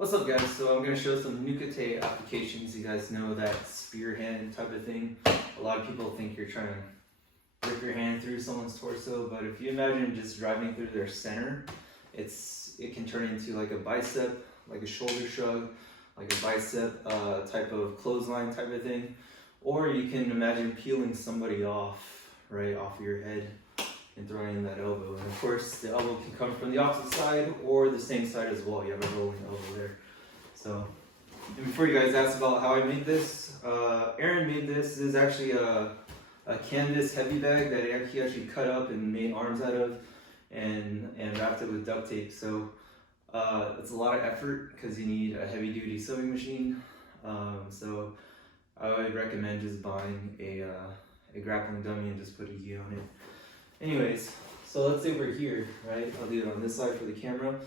What's up guys? So I'm going to show some Nukite applications. You guys know that spear hand type of thing. A lot of people think you're trying to rip your hand through someone's torso, but if you imagine just driving through their center, it can turn into like a bicep, like a shoulder shrug, like a bicep type of clothesline type of thing. Or you can imagine peeling somebody off, right, off of your head and throwing in that elbow. And of course, the elbow can come from the opposite side or the same side as well. You have a rolling elbow there. So, and before you guys ask about how I made this, Aaron made this. This is actually a canvas heavy bag that he actually cut up and made arms out of and wrapped it with duct tape. So it's a lot of effort because you need a heavy duty sewing machine. So I would recommend just buying a grappling dummy and just put a gi on it. Anyways, so let's say we're here, right? I'll do it on this side for the camera.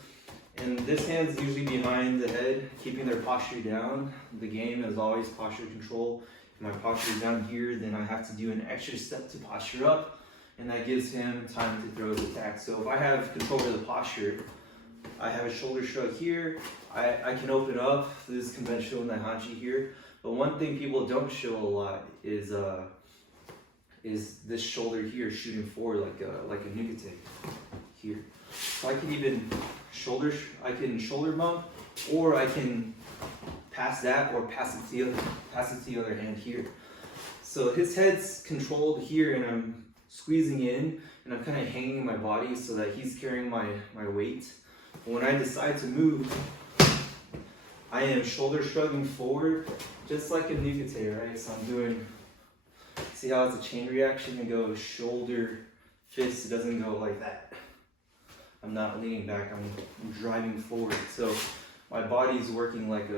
And this hand's usually behind the head, keeping their posture down. The game is always posture control. If my posture is down here, then I have to do an extra step to posture up, and that gives him time to throw his attack. So if I have control over the posture, I have a shoulder shrug here, I can open up. This is conventional Naihanchi here. But one thing people don't show a lot is this shoulder here shooting forward like a Nukite here. So I can even shoulder bump, or I can pass that or pass it to the other hand here. So his head's controlled here, and I'm squeezing in, and I'm kind of hanging my body so that he's carrying my weight. But when I decide to move, I am shoulder shrugging forward, just like a Nukite, right? So I'm doing. See how it's a chain reaction? It goes shoulder, fist. It doesn't go like that. I'm not leaning back. I'm driving forward. So my body's working like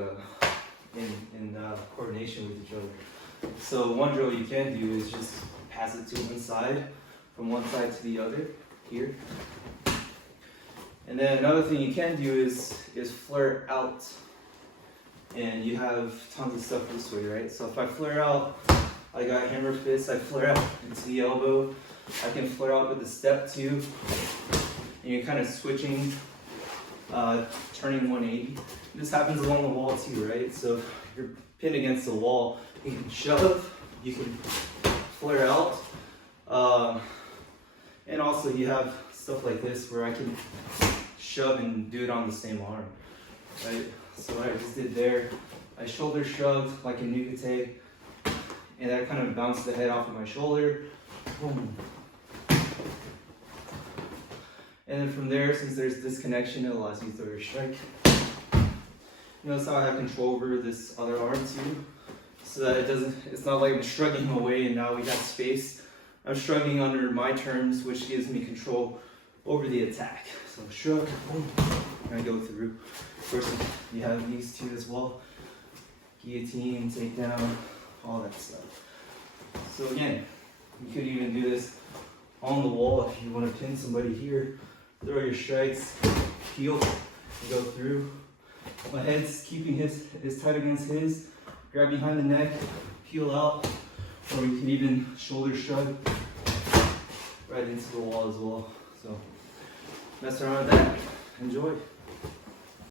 in coordination with each other. So one drill you can do is just pass it to one side, from one side to the other here. And then another thing you can do is flare out. And you have tons of stuff this way, right? So if I flare out, I got hammer fist, I flare out into the elbow. I can flare out with the step too. And you're kind of switching, turning 180. This happens along the wall too, right? So if you're pinned against the wall, you can shove, you can flare out. And also you have stuff like this where I can shove and do it on the same arm, right? So what I just did there, I shoulder shrugged like a Nukite, and that kind of bounced the head off of my shoulder. Boom. And then from there, since there's this connection, it allows you to throw your strike. Notice how I have control over this other arm too, so that it's not like I'm shrugging away and now we got space. I'm shrugging under my terms, which gives me control over the attack. So shrug, boom, and I go through. Of course, you have these two as well. Guillotine, takedown, all that stuff. So again, you could even do this on the wall if you want to pin somebody here. Throw your strikes, peel, and go through. My head's keeping his tight against his. Grab behind the neck, peel out, or you can even shoulder shrug right into the wall as well. So mess around with that. Enjoy.